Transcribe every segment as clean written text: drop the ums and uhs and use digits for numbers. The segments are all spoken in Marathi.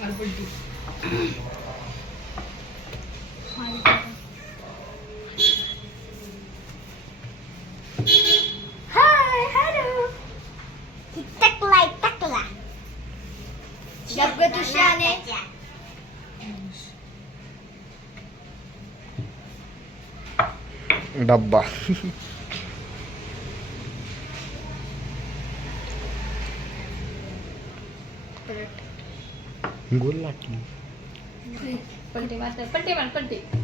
मारपट्टी हाय हॅलो टकला शब्द तुझ्याने डब्बा गोल लागली. पलटी मार पलटी मार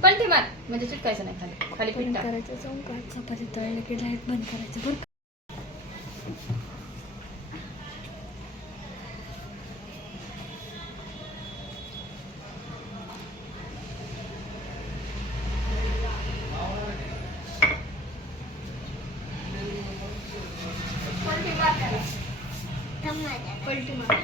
पलटी मार म्हणजे चिटकायचं नाही खाली खाली पीठ टाक. करायचं जाऊन काय चपाती तळलं की लाईट बंद करायचं बरं. पलटी मार त्याला. पलटी मार.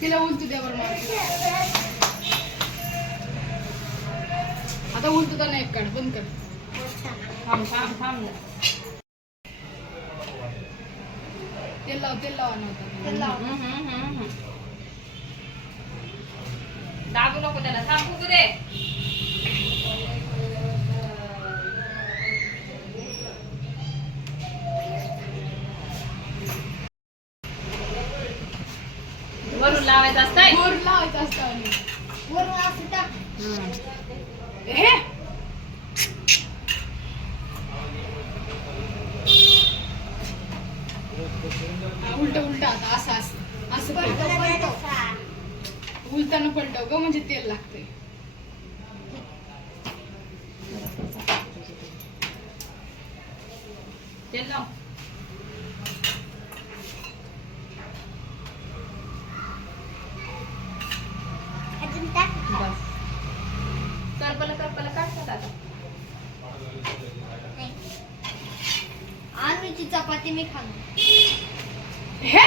तिला उलटू द्या बरं मला. आता उलटू तर नाही काढ बंद कर. थांब थांब थांब तेल लाव नव्हतं दाबू नको त्याला थांब फुगू दे. वरून लावायचं असतंय. वरून लावायचं असतं. वरून असं टाक. हे उलट आता असं उलटानं पलटव ग म्हणजे तेल लागतंय. तेल लाव. बस करपला काढतात आता. आलूची चपाती मी खाणार. हे